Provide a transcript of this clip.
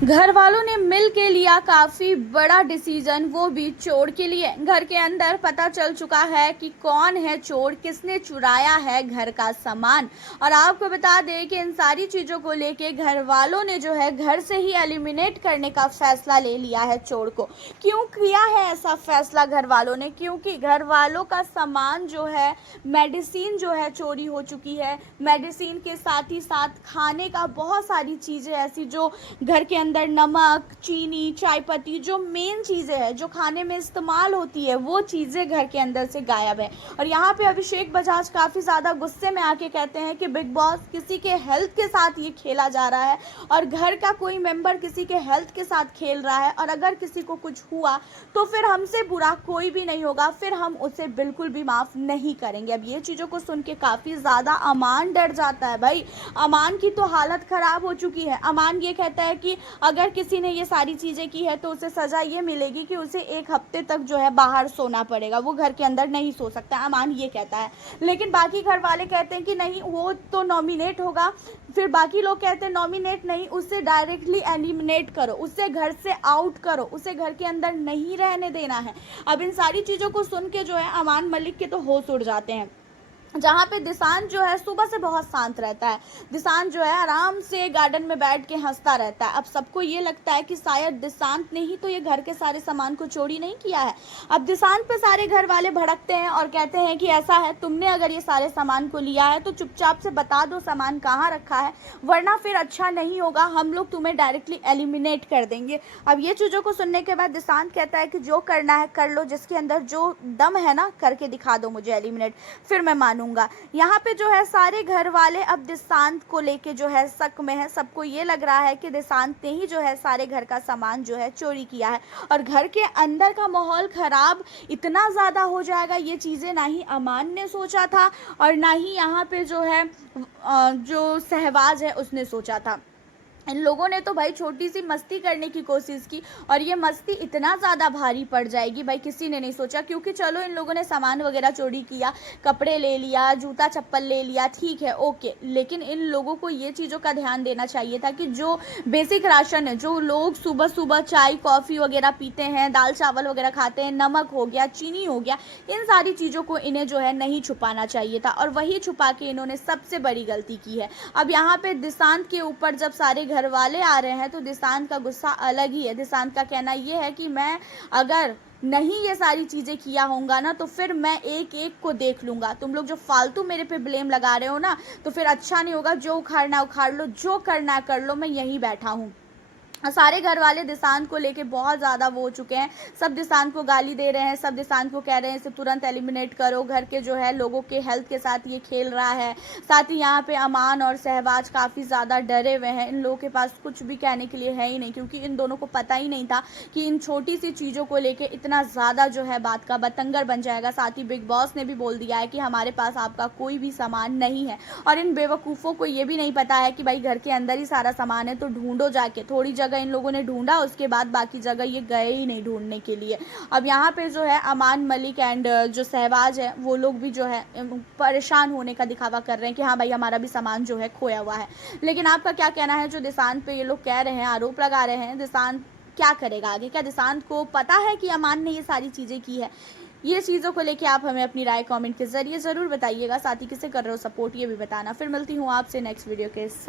घर वालों ने मिल के लिया काफी बड़ा डिसीजन, वो भी चोर के लिए। घर के अंदर पता चल चुका है कि कौन है चोर, किसने चुराया है घर का सामान। और आपको बता दें कि इन सारी चीजों को लेके घर वालों ने जो है घर से ही एलिमिनेट करने का फैसला ले लिया है चोर को। क्यों किया है ऐसा फैसला घर वालों ने? क्योंकि घर वालों का सामान जो है, मेडिसिन जो है चोरी हो चुकी है। मेडिसिन के साथ ही साथ खाने का बहुत सारी चीजें ऐसी जो घर के अंदर, नमक, चीनी, चाय पत्ती, जो मेन चीज़ें हैं जो खाने में इस्तेमाल होती है, वो चीज़ें घर के अंदर से गायब है। और यहाँ पे अभिषेक बजाज काफ़ी ज़्यादा गुस्से में आके कहते हैं कि बिग बॉस, किसी के हेल्थ के साथ ये खेला जा रहा है और घर का कोई मेंबर किसी के हेल्थ के साथ खेल रहा है, और अगर किसी को कुछ हुआ तो फिर हमसे बुरा कोई भी नहीं होगा, फिर हम उसे बिल्कुल भी माफ़ नहीं करेंगे। अब ये चीज़ों को सुन के काफ़ी ज़्यादा अमान डर जाता है। भाई, अमान की तो हालत ख़राब हो चुकी है। अमान ये कहता है कि अगर किसी ने ये सारी चीज़ें की है तो उसे सज़ा ये मिलेगी कि उसे 1 हफ्ते तक जो है बाहर सोना पड़ेगा, वो घर के अंदर नहीं सो सकता। अमान ये कहता है, लेकिन बाकी घर वाले कहते हैं कि नहीं, वो तो नॉमिनेट होगा। फिर बाकी लोग कहते हैं नॉमिनेट नहीं, उसे डायरेक्टली एलिमिनेट करो, उसे घर से आउट करो, उसे घर के अंदर नहीं रहने देना है। अब इन सारी चीज़ों को सुन के जो है अमान मलिक के तो होश उड़ जाते हैं। जहाँ पे दिशांत जो है सुबह से बहुत शांत रहता है। दिशांत जो है आराम से गार्डन में बैठ के हंसता रहता है। अब सबको ये लगता है कि शायद दिशांत ने ही तो ये घर के सारे सामान को चोरी नहीं किया है। अब दिशांत पे सारे घर वाले भड़कते हैं और कहते हैं कि ऐसा है, तुमने अगर ये सारे सामान को लिया है तो चुपचाप से बता दो सामान कहाँ रखा है, वरना फिर अच्छा नहीं होगा, हम लोग तुम्हें डायरेक्टली एलिमिनेट कर देंगे। अब ये चीज़ों को सुनने के बाद दिशांत कहता है कि जो करना है कर लो, जिसके अंदर जो दम है ना, करके दिखा दो मुझे एलिमिनेट, फिर मैं मानूंगा। यहाँ पे जो है सारे घर वाले अब दिशांत को लेके जो है शक में है। सबको ये लग रहा है कि दिशांत ने ही जो है सारे घर का सामान जो है चोरी किया है, और घर के अंदर का माहौल खराब इतना ज़्यादा हो जाएगा, ये चीज़ें ना ही अमान ने सोचा था और ना ही यहाँ पे जो है जो सहवाज है उसने सोचा था। इन लोगों ने तो भाई छोटी सी मस्ती करने की कोशिश की, और ये मस्ती इतना ज़्यादा भारी पड़ जाएगी भाई किसी ने नहीं सोचा। क्योंकि चलो इन लोगों ने सामान वगैरह चोरी किया, कपड़े ले लिया, जूता चप्पल ले लिया, ठीक है, ओके, लेकिन इन लोगों को ये चीज़ों का ध्यान देना चाहिए था कि जो बेसिक राशन है, जो लोग सुबह सुबह चाय कॉफ़ी वगैरह पीते हैं, दाल चावल वगैरह खाते हैं, नमक हो गया, चीनी हो गया, इन सारी चीज़ों को इन्हें जो है नहीं छुपाना चाहिए था, और वही छुपा के इन्होंने सबसे बड़ी गलती की है। अब यहाँ पे दिशांत के ऊपर जब सारे घर वाले आ रहे हैं तो दिशांत का गुस्सा अलग ही है। दिशांत का कहना ये है कि मैं अगर नहीं ये सारी चीज़ें किया होगा ना तो फिर मैं एक एक को देख लूँगा। तुम लोग जो फालतू मेरे पे ब्लेम लगा रहे हो ना, तो फिर अच्छा नहीं होगा। जो उखाड़ना उखाड़ लो, जो करना कर लो, मैं यहीं बैठा हूँ। सारे घर वाले दिशांत को लेके बहुत ज़्यादा वो हो चुके हैं। सब दिशांत को गाली दे रहे हैं, सब दिशांत को कह रहे हैं इसे तुरंत एलिमिनेट करो, घर के जो है लोगों के हेल्थ के साथ ये खेल रहा है। साथ ही यहाँ पे अमान और सहवाज काफ़ी ज़्यादा डरे हुए हैं। इन लोगों के पास कुछ भी कहने के लिए है ही नहीं, क्योंकि इन दोनों को पता ही नहीं था कि इन छोटी सी चीज़ों को लेके इतना ज़्यादा जो है बात का बतंगर बन जाएगा। साथ ही बिग बॉस ने भी बोल दिया है कि हमारे पास आपका कोई भी सामान नहीं है, और इन बेवकूफ़ों को ये भी नहीं पता है कि भाई घर के अंदर ही सारा सामान है, तो ढूंढो जाके। थोड़ी जगह इन लोगों ने ढूंढा, उसके बाद बाकी जगह ये गए ही नहीं ढूंढने के लिए। अब यहाँ पे जो है अमान मलिक एंड जो सहवाज है, वो लोग भी जो है परेशान होने का दिखावा कर रहे हैं कि हाँ भाई हमारा भी सामान जो है खोया हुआ है। लेकिन आपका क्या कहना है? जो दिशांत पे ये लोग कह रहे हैं, आरोप लगा रहे हैं, दिशांत क्या करेगा आगे? क्या दिशांत को पता है कि अमान ने ये सारी चीज़ें की है? ये चीज़ों को लेके आप हमें अपनी राय कमेंट के जरिए ज़रूर बताइएगा। साथ ही किसे कर रहे हो सपोर्ट ये भी बताना। फिर मिलती हूँ आपसे नेक्स्ट वीडियो के साथ।